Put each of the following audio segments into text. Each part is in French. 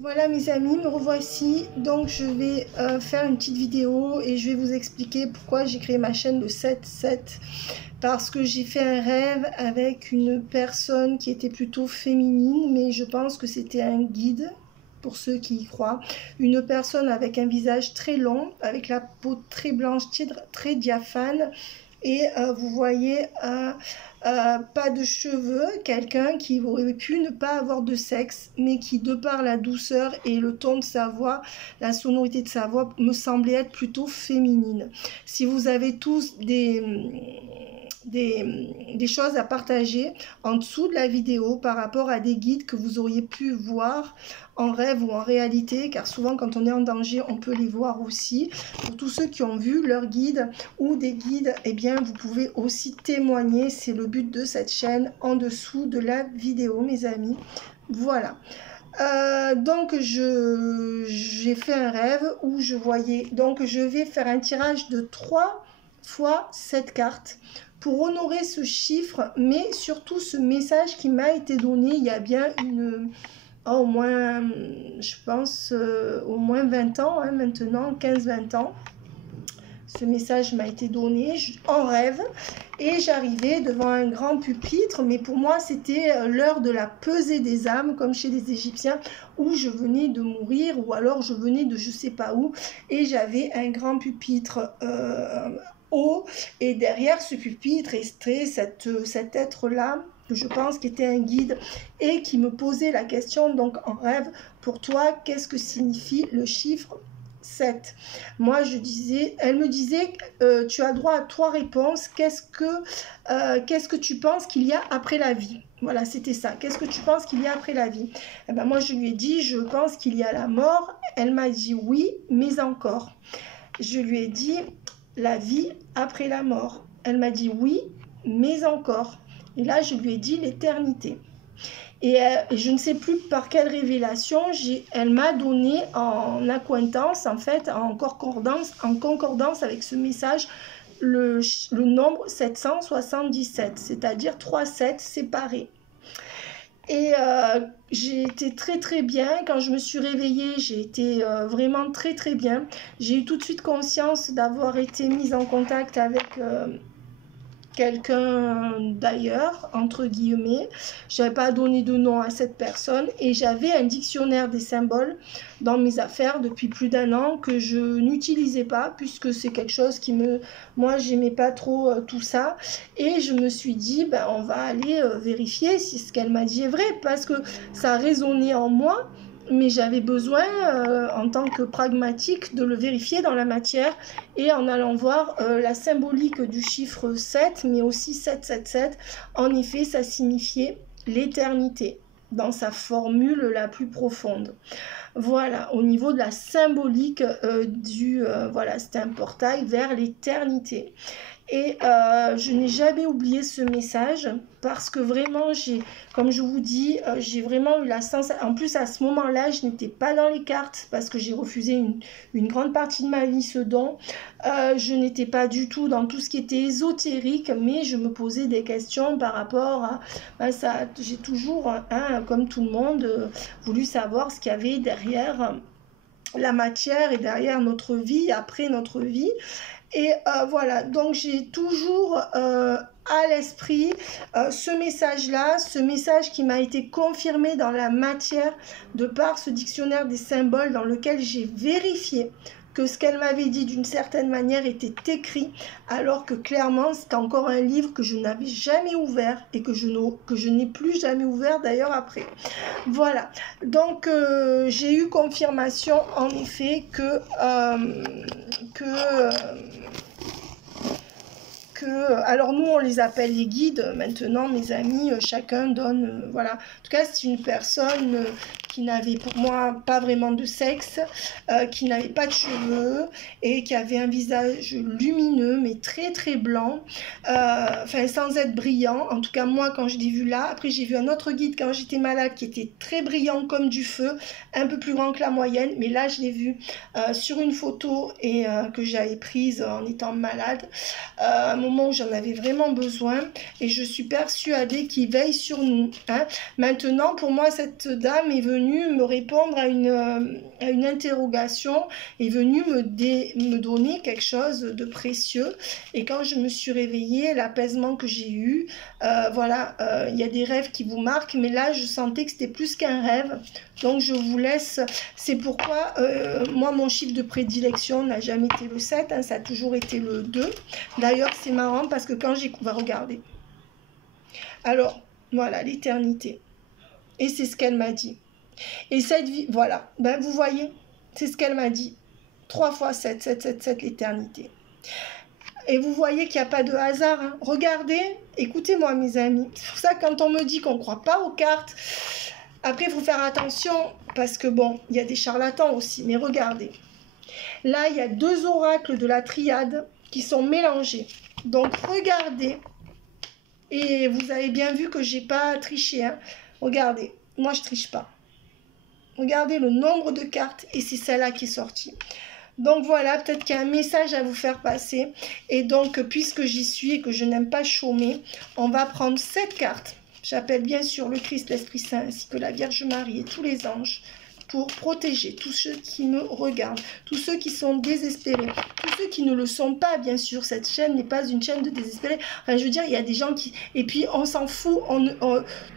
Voilà mes amis, me revoici. Donc je vais faire une petite vidéo et je vais vous expliquer pourquoi j'ai créé ma chaîne de 7-7. Parce que j'ai fait un rêve avec une personne qui était plutôt féminine, mais je pense que c'était un guide, pour ceux qui y croient. Une personne avec un visage très long, avec la peau très blanche, très diaphane. Et vous voyez pas de cheveux, quelqu'un qui aurait pu ne pas avoir de sexe, mais qui de par la douceur et le ton de sa voix, la sonorité de sa voix, me semblait être plutôt féminine. Si vous avez tous des choses à partager en dessous de la vidéo par rapport à des guides que vous auriez pu voir en rêve ou en réalité, car souvent quand on est en danger on peut les voir aussi. Pour tous ceux qui ont vu leur guide ou des guides, eh bien vous pouvez aussi témoigner, c'est le but de cette chaîne, en dessous de la vidéo mes amis. Voilà. Donc j'ai fait un rêve où je voyais, donc je vais faire un tirage de 3 fois 7 cartes pour honorer ce chiffre, mais surtout ce message qui m'a été donné il y a bien au moins, je pense, au moins 20 ans, hein, maintenant, 15-20 ans. Ce message m'a été donné en rêve et j'arrivais devant un grand pupitre, mais pour moi c'était l'heure de la pesée des âmes, comme chez les Égyptiens, où je venais de mourir ou alors je venais de je sais pas où, et j'avais un grand pupitre haut, et derrière ce pupitre restait cet être-là, que je pense qui était un guide, et qui me posait la question donc en rêve, pour toi, qu'est-ce que signifie le chiffre 7? Moi, elle me disait, tu as droit à 3 réponses. Qu'est-ce que tu penses qu'il y a après la vie? Voilà, c'était ça. Qu'est-ce que tu penses qu'il y a après la vie? Eh ben, moi, je lui ai dit, je pense qu'il y a la mort. Elle m'a dit oui, mais encore. Je lui ai dit, la vie après la mort. Elle m'a dit oui, mais encore. Et là, je lui ai dit l'éternité. Et je ne sais plus par quelle révélation, elle m'a donné en accointance, en fait, en concordance avec ce message, le nombre 777, c'est-à-dire 3 7 séparés. Et j'ai été très très bien. Quand je me suis réveillée, j'ai été vraiment très très bien. J'ai eu tout de suite conscience d'avoir été mise en contact avec quelqu'un d'ailleurs, entre guillemets. Je n'avais pas donné de nom à cette personne et j'avais un dictionnaire des symboles dans mes affaires depuis plus d'1 an que je n'utilisais pas, puisque c'est quelque chose qui moi j'aimais pas trop tout ça, et je me suis dit ben, on va aller vérifier si ce qu'elle m'a dit est vrai, parce que ça résonnait en moi, mais j'avais besoin, en tant que pragmatique, de le vérifier dans la matière, et en allant voir la symbolique du chiffre 7, mais aussi 777, en effet, ça signifiait l'éternité, dans sa formule la plus profonde. Voilà, au niveau de la symbolique voilà, c'était un portail vers l'éternité. Et je n'ai jamais oublié ce message, parce que vraiment, comme je vous dis, j'ai vraiment eu la sensation. En plus, à ce moment-là, je n'étais pas dans les cartes parce que j'ai refusé une grande partie de ma vie ce don. Je n'étais pas du tout dans tout ce qui était ésotérique, mais je me posais des questions par rapport à ça. J'ai toujours, hein, comme tout le monde, voulu savoir ce qu'il y avait derrière la matière et derrière notre vie, après notre vie. Et voilà, donc j'ai toujours à l'esprit ce message-là, ce message qui m'a été confirmé dans la matière de par ce dictionnaire des symboles, dans lequel j'ai vérifié que ce qu'elle m'avait dit d'une certaine manière était écrit, alors que clairement c'est encore un livre que je n'avais jamais ouvert et que je n'ai plus jamais ouvert d'ailleurs après. Voilà, donc j'ai eu confirmation en effet que alors nous on les appelle les guides maintenant mes amis, chacun donne, voilà. En tout cas c'est une personne qui n'avait pour moi pas vraiment de sexe, qui n'avait pas de cheveux et qui avait un visage lumineux mais très très blanc, enfin sans être brillant. En tout cas moi quand je l'ai vu là, après j'ai vu un autre guide quand j'étais malade qui était très brillant comme du feu, un peu plus grand que la moyenne, mais là je l'ai vu sur une photo et que j'avais prise en étant malade, à un moment où j'en avais vraiment besoin, et je suis persuadée qu'il veille sur nous, hein. Maintenant pour moi cette dame est venue venu me répondre à une interrogation, est venu me donner quelque chose de précieux. Et quand je me suis réveillée, l'apaisement que j'ai eu, voilà, il y a des rêves qui vous marquent, mais là, je sentais que c'était plus qu'un rêve. Donc, je vous laisse. C'est pourquoi, moi, mon chiffre de prédilection n'a jamais été le 7, hein, ça a toujours été le 2. D'ailleurs, c'est marrant parce que quand j'ai... On va regarder. Alors, voilà, l'éternité. Et c'est ce qu'elle m'a dit. Et cette vie, voilà, ben vous voyez, c'est ce qu'elle m'a dit. 3 fois 7, 7, 7, 7, l'éternité. Et vous voyez qu'il n'y a pas de hasard. Hein. Regardez, écoutez-moi mes amis. C'est pour ça que quand on me dit qu'on ne croit pas aux cartes, après il faut faire attention parce que bon, il y a des charlatans aussi. Mais regardez, là il y a 2 oracles de la triade qui sont mélangés. Donc regardez, et vous avez bien vu que j'ai pas triché. Hein. Regardez, moi je triche pas. Regardez le nombre de cartes et c'est celle-là qui est sortie. Donc voilà, peut-être qu'il y a un message à vous faire passer. Et donc, puisque j'y suis et que je n'aime pas chômer, on va prendre 7 cartes. J'appelle bien sûr le Christ, l'Esprit Saint, ainsi que la Vierge Marie et tous les anges pour protéger tous ceux qui me regardent, tous ceux qui sont désespérés, tous ceux qui ne le sont pas, bien sûr. Cette chaîne n'est pas une chaîne de désespérés. Enfin, je veux dire, il y a des gens qui... Et puis, on s'en fout.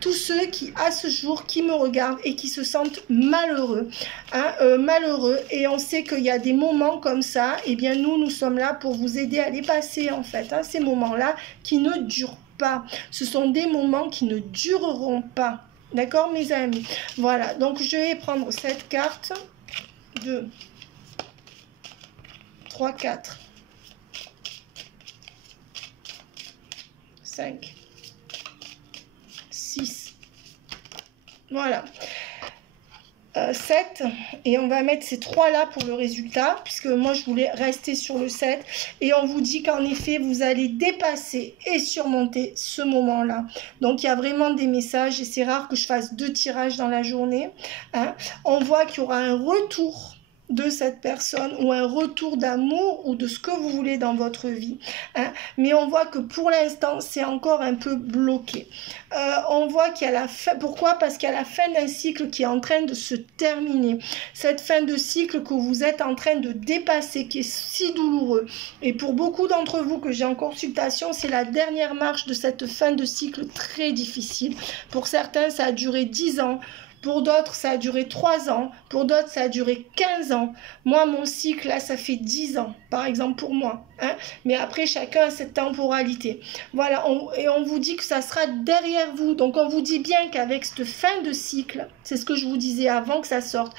Tous ceux qui, à ce jour, qui me regardent et qui se sentent malheureux. Hein, malheureux. Et on sait qu'il y a des moments comme ça. Eh bien, nous sommes là pour vous aider à les passer, en fait. Hein, ces moments-là qui ne durent pas. Ce sont des moments qui ne dureront pas. D'accord, mes amis? Voilà, donc je vais prendre cette carte. 2, 3, 4, 5, 6. Voilà. 7 et on va mettre ces 3 là pour le résultat puisque moi je voulais rester sur le 7 et on vous dit qu'en effet vous allez dépasser et surmonter ce moment là. Donc il y a vraiment des messages et c'est rare que je fasse 2 tirages dans la journée. Hein. On voit qu'il y aura un retour de cette personne ou un retour d'amour ou de ce que vous voulez dans votre vie. Hein. Mais on voit que pour l'instant, c'est encore un peu bloqué. On voit qu'il y a la fin. Pourquoi? Parce qu'il y a la fin d'un cycle qui est en train de se terminer. Cette fin de cycle que vous êtes en train de dépasser, qui est si douloureux. Et pour beaucoup d'entre vous que j'ai en consultation, c'est la dernière marche de cette fin de cycle très difficile. Pour certains, ça a duré 10 ans. Pour d'autres, ça a duré 3 ans. Pour d'autres, ça a duré 15 ans. Moi, mon cycle, là, ça fait 10 ans, par exemple, pour moi. Hein. Mais après, chacun a cette temporalité. Voilà, et on vous dit que ça sera derrière vous. Donc, on vous dit bien qu'avec cette fin de cycle, c'est ce que je vous disais avant que ça sorte,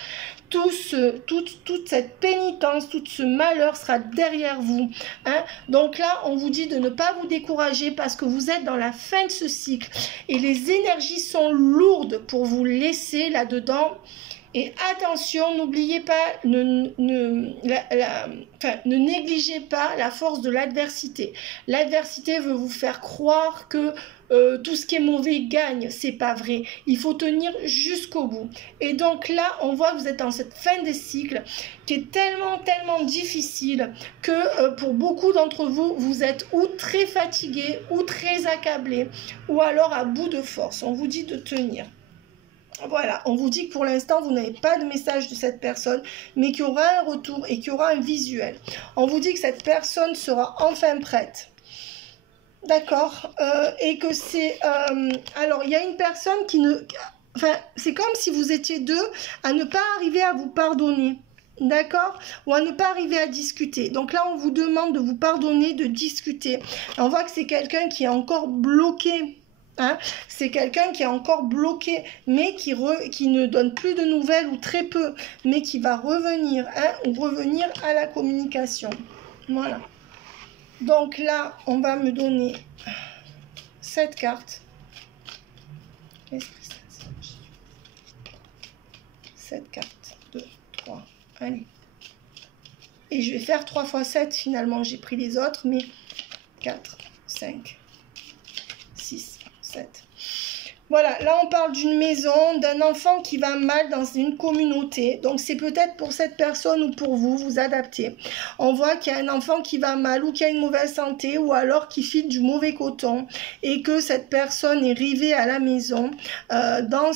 toute cette pénitence, tout ce malheur sera derrière vous. Hein. Donc là, on vous dit de ne pas vous décourager parce que vous êtes dans la fin de ce cycle. Et les énergies sont lourdes pour vous laisser là-dedans. Et attention, n'oubliez pas, ne négligez pas la force de l'adversité. L'adversité veut vous faire croire que tout ce qui est mauvais gagne. C'est pas vrai. Il faut tenir jusqu'au bout. Et donc là, on voit que vous êtes dans cette fin des cycles qui est tellement, tellement difficile que pour beaucoup d'entre vous, vous êtes ou très fatigué, ou très accablé, ou alors à bout de force. On vous dit de tenir. Voilà, on vous dit que pour l'instant, vous n'avez pas de message de cette personne, mais qu'il y aura un retour et qu'il y aura un visuel. On vous dit que cette personne sera enfin prête. D'accord. Et que c'est... alors, il y a une personne qui ne... Enfin, c'est comme si vous étiez deux à ne pas arriver à vous pardonner. D'accord? Ou à ne pas arriver à discuter. Donc là, on vous demande de vous pardonner, de discuter. On voit que c'est quelqu'un qui est encore bloqué. Hein, c'est quelqu'un qui est encore bloqué, mais qui ne donne plus de nouvelles ou très peu, mais qui va revenir, hein, ou revenir à la communication. Voilà. Donc là, on va me donner cette carte. Cette carte. 2, 3, allez. Et je vais faire 3 fois 7, finalement, j'ai pris les autres, mais 4, 5, 6, 7. Voilà, là on parle d'une maison, d'un enfant qui va mal dans une communauté. Donc c'est peut-être pour cette personne ou pour vous, vous adaptez. On voit qu'il y a un enfant qui va mal ou qui a une mauvaise santé ou alors qui file du mauvais coton et que cette personne est rivée à la maison dans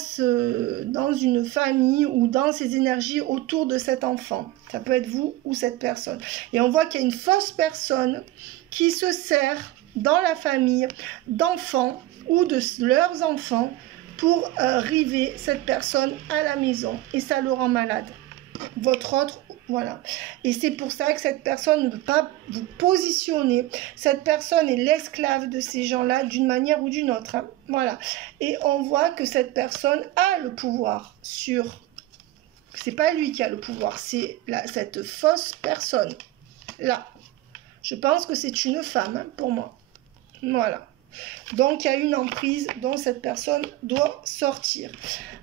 une famille ou dans ses énergies autour de cet enfant. Ça peut être vous ou cette personne. Et on voit qu'il y a une fausse personne qui se sert dans la famille d'enfants ou de leurs enfants pour river cette personne à la maison et ça le rend malade. Votre autre, voilà. Et c'est pour ça que cette personne ne peut pas vous positionner. Cette personne est l'esclave de ces gens-là d'une manière ou d'une autre. Hein. Voilà. Et on voit que cette personne a le pouvoir sur... C'est pas lui qui a le pouvoir, c'est cette fausse personne. Là. Je pense que c'est une femme hein, pour moi. Voilà. Donc, il y a une emprise dont cette personne doit sortir.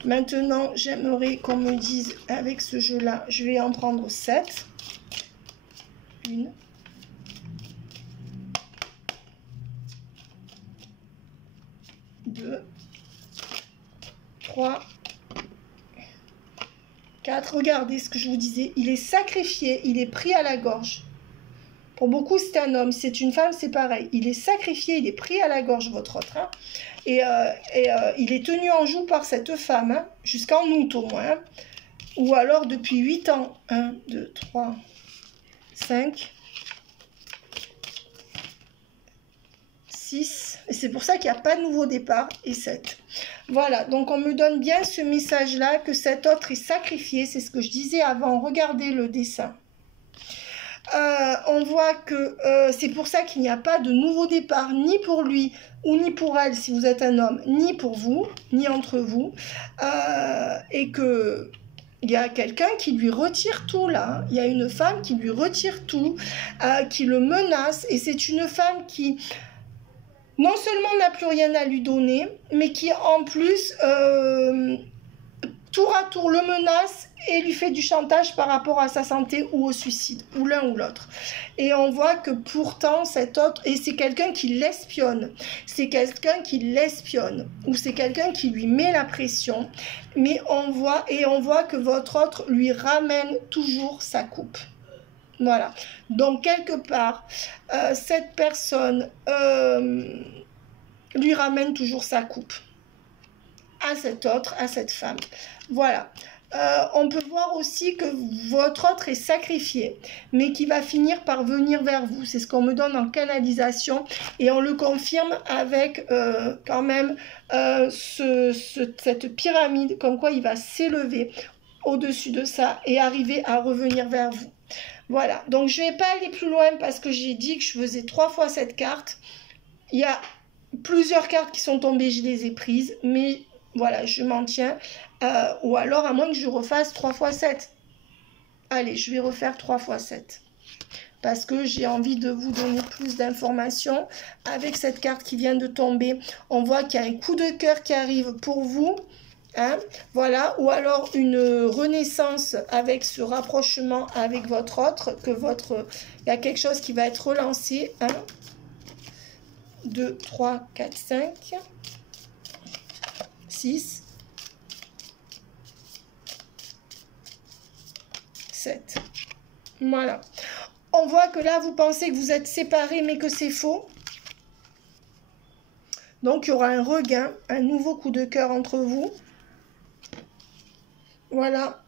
Maintenant, j'aimerais qu'on me dise, avec ce jeu-là, je vais en prendre 7. 1. 2. 3. 4. Regardez ce que je vous disais. Il est sacrifié, il est pris à la gorge. Pour beaucoup, c'est un homme. C'est une femme, c'est pareil. Il est sacrifié, il est pris à la gorge, votre autre. Hein. Et il est tenu en joue par cette femme, hein, jusqu'en août au moins. Hein. Ou alors depuis 8 ans. 1, 2, 3, 5, 6. Et c'est pour ça qu'il n'y a pas de nouveau départ. Et 7. Voilà, donc on me donne bien ce message-là, que cet autre est sacrifié. C'est ce que je disais avant. Regardez le dessin. On voit que c'est pour ça qu'il n'y a pas de nouveau départ, ni pour lui ou ni pour elle, si vous êtes un homme, ni pour vous, ni entre vous, et que il y a quelqu'un qui lui retire tout là, il y a une femme qui lui retire tout, qui le menace, et c'est une femme qui non seulement n'a plus rien à lui donner, mais qui en plus tour à tour le menace et lui fait du chantage par rapport à sa santé ou au suicide, ou l'un ou l'autre. Et on voit que pourtant cet autre, et c'est quelqu'un qui l'espionne, ou c'est quelqu'un qui lui met la pression, mais on voit que votre autre lui ramène toujours sa coupe. Voilà. Donc quelque part, cette personne lui ramène toujours sa coupe à cet autre, à cette femme. Voilà. On peut voir aussi que votre autre est sacrifié, mais qui va finir par venir vers vous. C'est ce qu'on me donne en canalisation et on le confirme avec quand même cette pyramide, comme quoi il va s'élever au-dessus de ça et arriver à revenir vers vous. Voilà, donc je ne vais pas aller plus loin parce que j'ai dit que je faisais 3 fois cette carte. Il y a plusieurs cartes qui sont tombées, je les ai prises, mais voilà, je m'en tiens. Ou alors, à moins que je refasse 3 fois 7. Allez, je vais refaire 3 fois 7. Parce que j'ai envie de vous donner plus d'informations. Avec cette carte qui vient de tomber, on voit qu'il y a un coup de cœur qui arrive pour vous. Hein, voilà, ou alors une renaissance avec ce rapprochement avec votre autre, il y a quelque chose qui va être relancé. 1, 2, 3, 4, 5, 6, 7. Voilà. On voit que là, vous pensez que vous êtes séparés, mais que c'est faux. Donc, il y aura un regain, un nouveau coup de cœur entre vous. Voilà.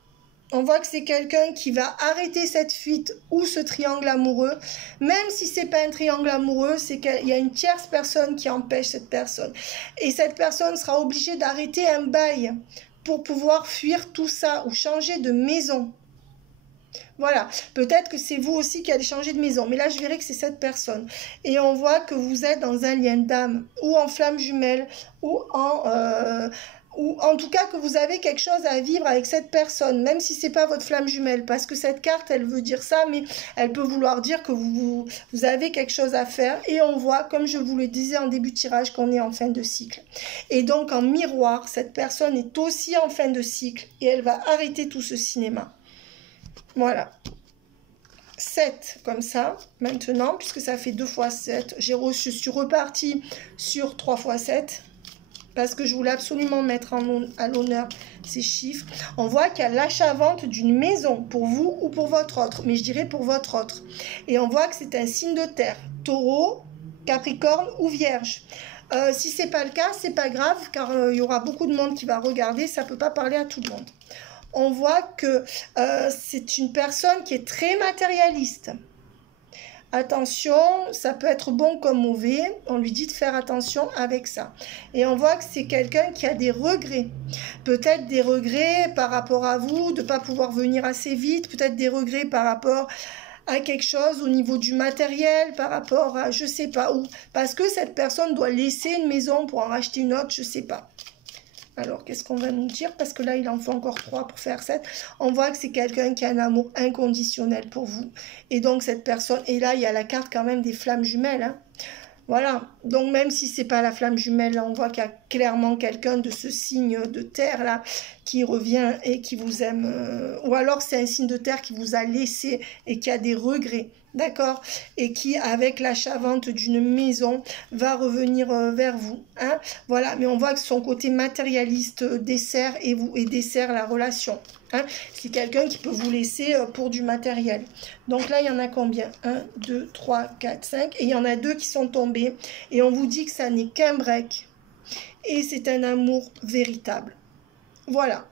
On voit que c'est quelqu'un qui va arrêter cette fuite ou ce triangle amoureux. Même si ce n'est pas un triangle amoureux, c'est qu'il y a une tierce personne qui empêche cette personne. Et cette personne sera obligée d'arrêter un bail pour pouvoir fuir tout ça ou changer de maison. Voilà, peut-être que c'est vous aussi qui allez changer de maison, mais là je verrai que c'est cette personne. Et on voit que vous êtes dans un lien d'âme, ou en flamme jumelle, ou en tout cas que vous avez quelque chose à vivre avec cette personne, même si c'est pas votre flamme jumelle, parce que cette carte, elle veut dire ça, mais elle peut vouloir dire que vous avez quelque chose à faire. Et on voit, comme je vous le disais en début de tirage, qu'on est en fin de cycle. Et donc en miroir, cette personne est aussi en fin de cycle, et elle va arrêter tout ce cinéma. Voilà. 7 comme ça, maintenant, puisque ça fait 2 fois 7. Je suis repartie sur 3 fois 7. parce que je voulais absolument mettre à l'honneur ces chiffres. On voit qu'il y a l'achat-vente d'une maison pour vous ou pour votre autre, mais je dirais pour votre autre. Et on voit que c'est un signe de terre, Taureau, Capricorne ou Vierge. Si ce n'est pas le cas, c'est pas grave, car il y aura beaucoup de monde qui va regarder, ça ne peut pas parler à tout le monde. On voit que c'est une personne qui est très matérialiste. Attention, ça peut être bon comme mauvais, on lui dit de faire attention avec ça. Et on voit que c'est quelqu'un qui a des regrets. Peut-être des regrets par rapport à vous, de ne pas pouvoir venir assez vite, peut-être des regrets par rapport à quelque chose au niveau du matériel, par rapport à je sais pas où. Parce que cette personne doit laisser une maison pour en racheter une autre, je sais pas. Alors, qu'est-ce qu'on va nous dire? Parce que là, il en faut encore 3 pour faire 7. On voit que c'est quelqu'un qui a un amour inconditionnel pour vous. Et donc, cette personne... Et là, il y a la carte quand même des flammes jumelles. Hein. Voilà. Donc, même si c'est pas la flamme jumelle, là, on voit qu'il y a clairement quelqu'un de ce signe de terre, là, qui revient et qui vous aime. Ou alors, c'est un signe de terre qui vous a laissé et qui a des regrets. D'accord? Et qui, avec l'achat-vente d'une maison, va revenir vers vous. Hein? Voilà, mais on voit que son côté matérialiste dessert et dessert la relation. Hein? C'est quelqu'un qui peut vous laisser pour du matériel. Donc là, il y en a combien? 1, 2, 3, 4, 5. Et il y en a 2 qui sont tombés. Et on vous dit que ça n'est qu'un break. Et c'est un amour véritable. Voilà.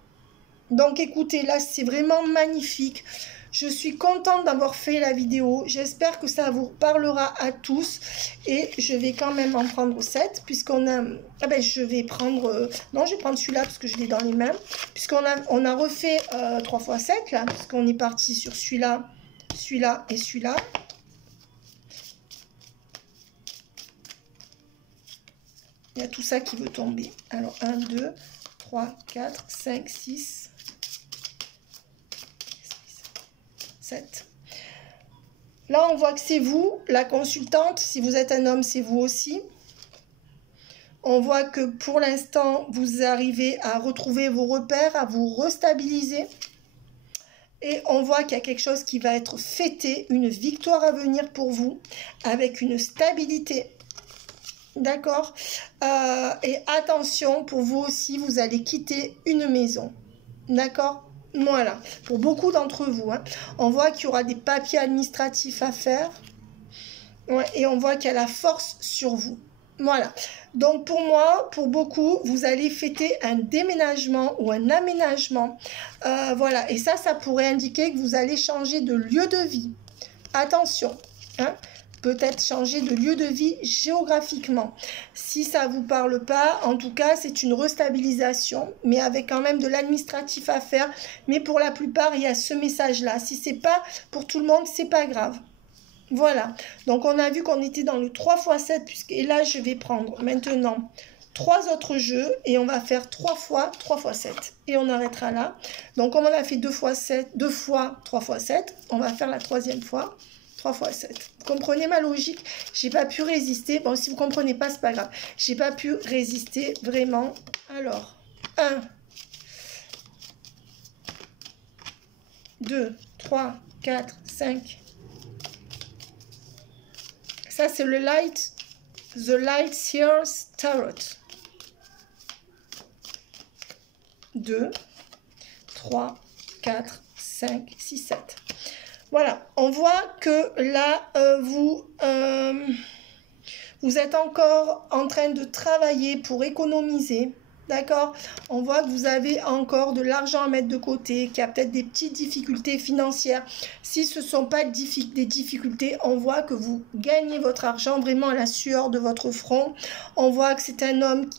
Donc écoutez, là, c'est vraiment magnifique. Je suis contente d'avoir fait la vidéo. J'espère que ça vous parlera à tous. Et je vais quand même en prendre 7. Puisqu'on a... Ah ben, je vais prendre... Non, je vais prendre celui-là parce que je l'ai dans les mains. Puisqu'on a refait 3 x 7, là. Puisqu'on est parti sur celui-là, celui-là et celui-là. Il y a tout ça qui veut tomber. Alors, 1, 2, 3, 4, 5, 6... 7. Là, on voit que c'est vous, la consultante. Si vous êtes un homme, c'est vous aussi. On voit que pour l'instant, vous arrivez à retrouver vos repères, à vous restabiliser. Et on voit qu'il y a quelque chose qui va être fêté, une victoire à venir pour vous, avec une stabilité. D'accord? Et attention, pour vous aussi, vous allez quitter une maison. D'accord? Voilà, pour beaucoup d'entre vous, hein. On voit qu'il y aura des papiers administratifs à faire. Ouais, et on voit qu'il y a la force sur vous. Voilà. Donc pour moi, pour beaucoup, vous allez fêter un déménagement ou un aménagement. Voilà, et ça pourrait indiquer que vous allez changer de lieu de vie. Attention, hein. Peut-être changer de lieu de vie géographiquement. Si ça ne vous parle pas, en tout cas, c'est une restabilisation, mais avec quand même de l'administratif à faire. Mais pour la plupart, il y a ce message-là. Si ce n'est pas pour tout le monde, c'est pas grave. Voilà. Donc, on a vu qu'on était dans le 3 x 7, et là, je vais prendre maintenant 3 autres jeux, et on va faire 3 fois 7. Et on arrêtera là. Donc, comme on a fait 2 fois 3 x 7, on va faire la 3e fois. 3 x 7. Vous comprenez ma logique? J'ai pas pu résister. Bon, si vous comprenez pas, c'est pas grave. J'ai pas pu résister vraiment. Alors, 1, 2, 3, 4, 5. Ça, c'est le The Light Seers Tarot. 2, 3, 4, 5, 6, 7. Voilà, on voit que là, vous êtes encore en train de travailler pour économiser, d'accord? On voit que vous avez encore de l'argent à mettre de côté, qu'il y a peut-être des petites difficultés financières. Si ce ne sont pas des difficultés, on voit que vous gagnez votre argent vraiment à la sueur de votre front. On voit que c'est un homme,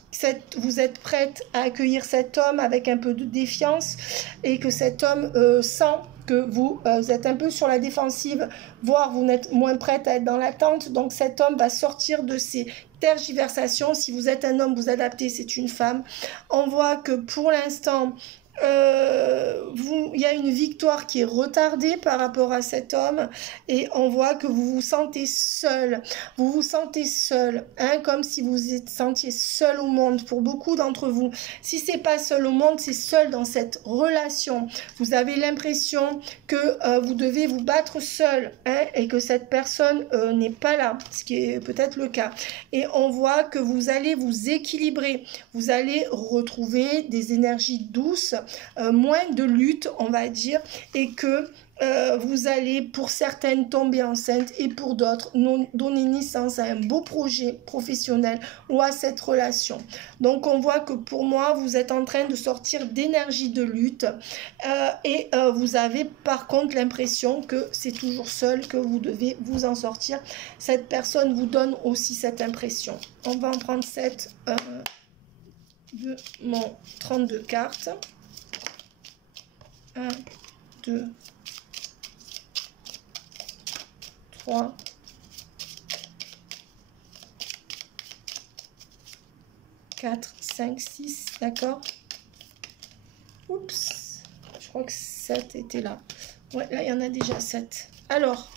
vous êtes prête à accueillir cet homme avec un peu de défiance et que cet homme sent que vous êtes un peu sur la défensive, voire vous n'êtes moins prête à être dans l'attente. Donc cet homme va sortir de ses tergiversations. Si vous êtes un homme, vous adaptez, c'est une femme. On voit que pour l'instant, il y a une victoire qui est retardée par rapport à cet homme et on voit que vous vous sentez seul. Vous vous sentez seul, hein, comme si vous vous sentiez seul au monde pour beaucoup d'entre vous. Si c'est pas seul au monde, c'est seul dans cette relation. Vous avez l'impression que vous devez vous battre seul, hein, et que cette personne n'est pas là, ce qui est peut-être le cas. Et on voit que vous allez vous équilibrer. Vous allez retrouver des énergies douces, moins de lutte, on va dire, et que vous allez pour certaines tomber enceinte et pour d'autres donner naissance à un beau projet professionnel ou à cette relation. Donc on voit que pour moi vous êtes en train de sortir d'énergie de lutte et vous avez par contre l'impression que c'est toujours seul que vous devez vous en sortir. Cette personne vous donne aussi cette impression. On va en prendre 7 de mon 32 cartes. 1, 2, 3, 4, 5, 6, d'accord. Oups, je crois que 7 était là. Ouais, là, il y en a déjà 7. Alors,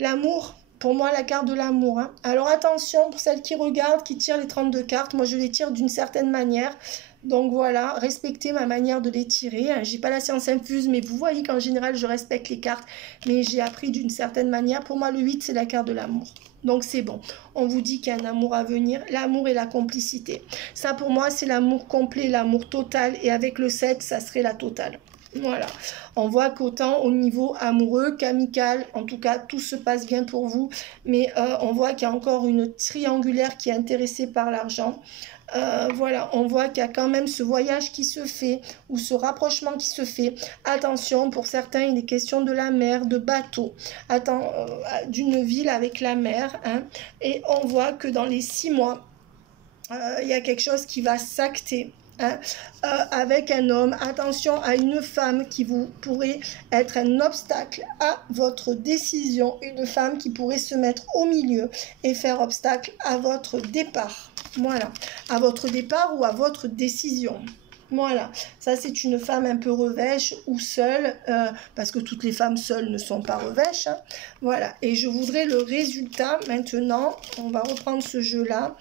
l'amour, pour moi, la carte de l'amour. Hein. Alors, attention, pour celles qui regardent, qui tirent les 32 cartes, moi, je les tire d'une certaine manière. Donc voilà, respectez ma manière de les tirer. J'ai pas la science infuse, mais vous voyez qu'en général, je respecte les cartes. Mais j'ai appris d'une certaine manière. Pour moi, le 8, c'est la carte de l'amour. Donc c'est bon. On vous dit qu'il y a un amour à venir. L'amour et la complicité. Ça, pour moi, c'est l'amour complet, l'amour total. Et avec le 7, ça serait la totale. Voilà, on voit qu'autant au niveau amoureux qu'amical, en tout cas, tout se passe bien pour vous. Mais on voit qu'il y a encore une triangulaire qui est intéressée par l'argent. Voilà, on voit qu'il y a quand même ce voyage qui se fait ou ce rapprochement qui se fait. Attention, pour certains, il est question de la mer, de bateau, d'une ville avec la mer. Hein, et on voit que dans les 6 mois, il y a quelque chose qui va s'acter. Hein, avec un homme, attention à une femme qui vous pourrait être un obstacle à votre décision, une femme qui pourrait se mettre au milieu et faire obstacle à votre départ, voilà, à votre départ ou à votre décision. Voilà, ça c'est une femme un peu revêche ou seule, parce que toutes les femmes seules ne sont pas revêches. Hein. Voilà, et je voudrais le résultat maintenant. On va reprendre ce jeu-là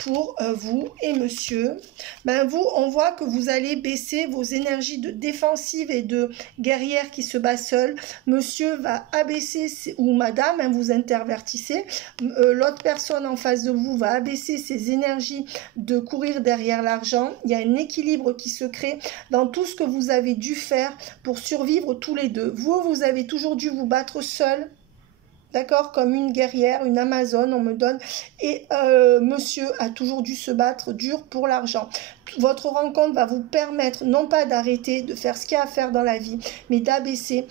pour vous et monsieur. Ben vous, on voit que vous allez baisser vos énergies de défensive et de guerrière qui se bat seul. Monsieur va abaisser, ou madame, hein, vous intervertissez. L'autre personne en face de vous va abaisser ses énergies de courir derrière l'argent. Il y a un équilibre qui se crée dans tout ce que vous avez dû faire pour survivre tous les deux. Vous, vous avez toujours dû vous battre seul. D'accord, comme une guerrière, une amazone, on me donne. Et monsieur a toujours dû se battre dur pour l'argent. Votre rencontre va vous permettre, non pas d'arrêter de faire ce qu'il y a à faire dans la vie, mais d'abaisser,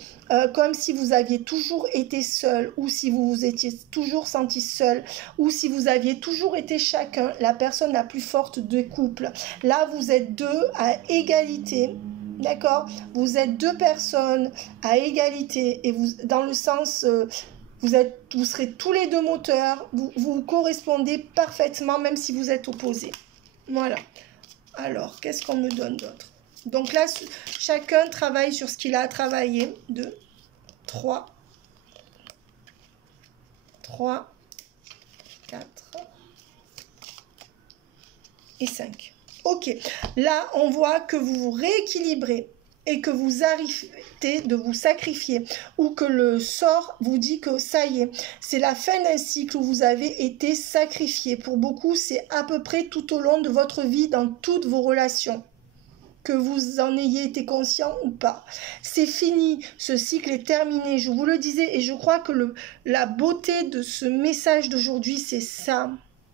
comme si vous aviez toujours été seul, ou si vous vous étiez toujours senti seul, ou si vous aviez toujours été chacun la personne la plus forte des couples. Là, vous êtes deux à égalité. D'accord, vous êtes deux personnes à égalité, et vous, dans le sens... vous serez tous les deux moteurs, vous correspondez parfaitement, même si vous êtes opposés. Voilà. Alors, qu'est-ce qu'on me donne d'autre? Donc là, chacun travaille sur ce qu'il a à travailler. 2, 3, 4 et 5. Ok. Là, on voit que vous vous rééquilibrez et que vous arrêtez de vous sacrifier ou que le sort vous dit que ça y est, c'est la fin d'un cycle où vous avez été sacrifié. Pour beaucoup, c'est à peu près tout au long de votre vie dans toutes vos relations. Que vous en ayez été conscient ou pas. C'est fini, ce cycle est terminé, je vous le disais, et je crois que la beauté de ce message d'aujourd'hui, c'est ça.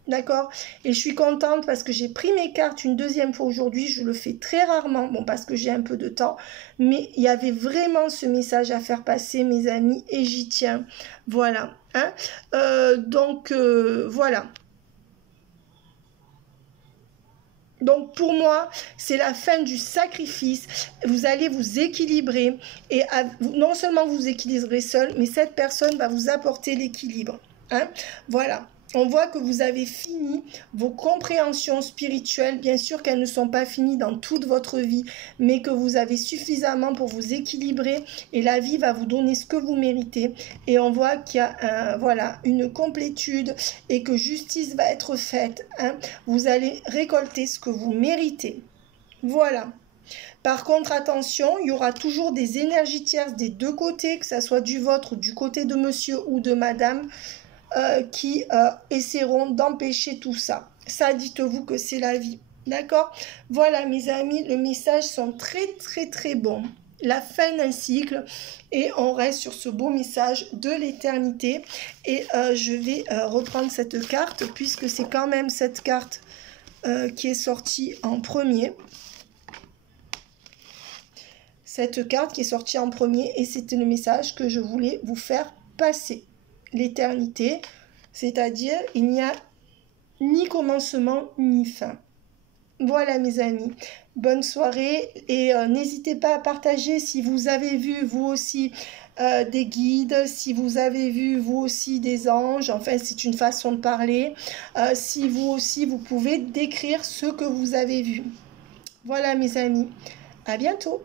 D'accord? Et je suis contente parce que j'ai pris mes cartes une deuxième fois aujourd'hui. Je le fais très rarement, bon, parce que j'ai un peu de temps. Mais il y avait vraiment ce message à faire passer, mes amis, et j'y tiens. Voilà. Hein? Voilà. Donc pour moi, c'est la fin du sacrifice. Vous allez vous équilibrer. Et non seulement vous vous équilibrerez seul, mais cette personne va vous apporter l'équilibre. Hein? Voilà. On voit que vous avez fini vos compréhensions spirituelles. Bien sûr qu'elles ne sont pas finies dans toute votre vie, mais que vous avez suffisamment pour vous équilibrer et la vie va vous donner ce que vous méritez. Et on voit qu'il y a voilà, une complétude et que justice va être faite. Hein. Vous allez récolter ce que vous méritez. Voilà. Par contre, attention, il y aura toujours des énergies tierces des deux côtés, que ce soit du vôtre, du côté de monsieur ou de madame, qui essaieront d'empêcher tout ça. Ça, dites-vous que c'est la vie. D'accord? Voilà, mes amis, les messages sont très bons. La fin d'un cycle et on reste sur ce beau message de l'éternité. Et je vais reprendre cette carte puisque c'est quand même cette carte qui est sortie en premier. Cette carte qui est sortie en premier et c'était le message que je voulais vous faire passer. L'éternité, c'est-à-dire il n'y a ni commencement ni fin. Voilà mes amis, bonne soirée et n'hésitez pas à partager si vous avez vu vous aussi des guides, si vous avez vu vous aussi des anges, enfin c'est une façon de parler, si vous aussi vous pouvez décrire ce que vous avez vu. Voilà mes amis, à bientôt.